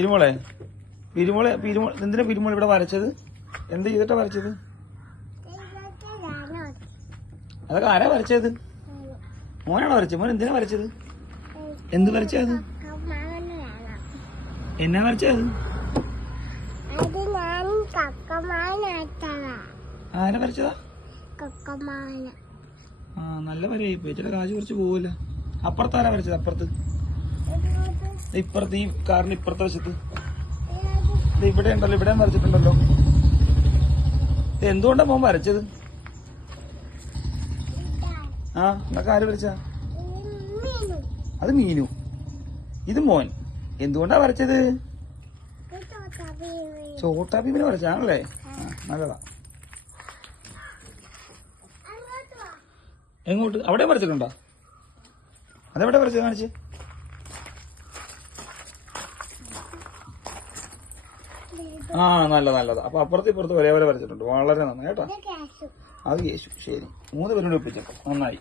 ഇരുമോളെ എന്തിനാ പിരുമോൾ ഇവിടെ വരച്ചത്? എന്ത് ചെയ്തിട്ടാ വരച്ചത്? അതൊക്കെ ആരാ വരച്ചത്? മോനാണോ വരച്ചത്? മോൻ എന്തിനാ വരച്ചത്? എന്ത് വരച്ചത്? എന്നാ വരച്ചത്? ആരാ വരച്ചതാ? ആ നല്ല വരയായി പോയി. ചേട്ടാ കാശ് കുറച്ച് പോവില്ല. അപ്പുറത്താരാ വരച്ചത്? ഇപ്പുറത്ത് ഈ കാറിന്റെ ഇപ്പുറത്തെ വശത്ത് ഇവിടെ ഉണ്ടല്ലോ, ഇവിടെ വരച്ചിട്ടുണ്ടല്ലോ. എന്തുകൊണ്ടാ മോൻ വരച്ചത്? ആ എന്നൊക്കെ ആര് വരച്ച? അത് മീനു. ഇത് മോൻ. എന്തുകൊണ്ടാ വരച്ചത്? ചോട്ടാ ഭീമിനെ വരച്ചാണല്ലേ? നല്ലതാ. എങ്ങോട്ട്? അവിടെ വരച്ചിട്ടുണ്ടോ? അതെവിടെ വരച്ചത്? കാണിച്ച്. നല്ലതാ. അപ്പൊ അപ്പുറത്ത് ഇപ്പുറത്ത് ഒരേപോലെ വരച്ചിട്ടുണ്ട്. വളരെ നന്നായി കേട്ടോ. അത് യേശു. ശരി, 3 പേരും ഒപ്പിച്ചപ്പോ നന്നായി.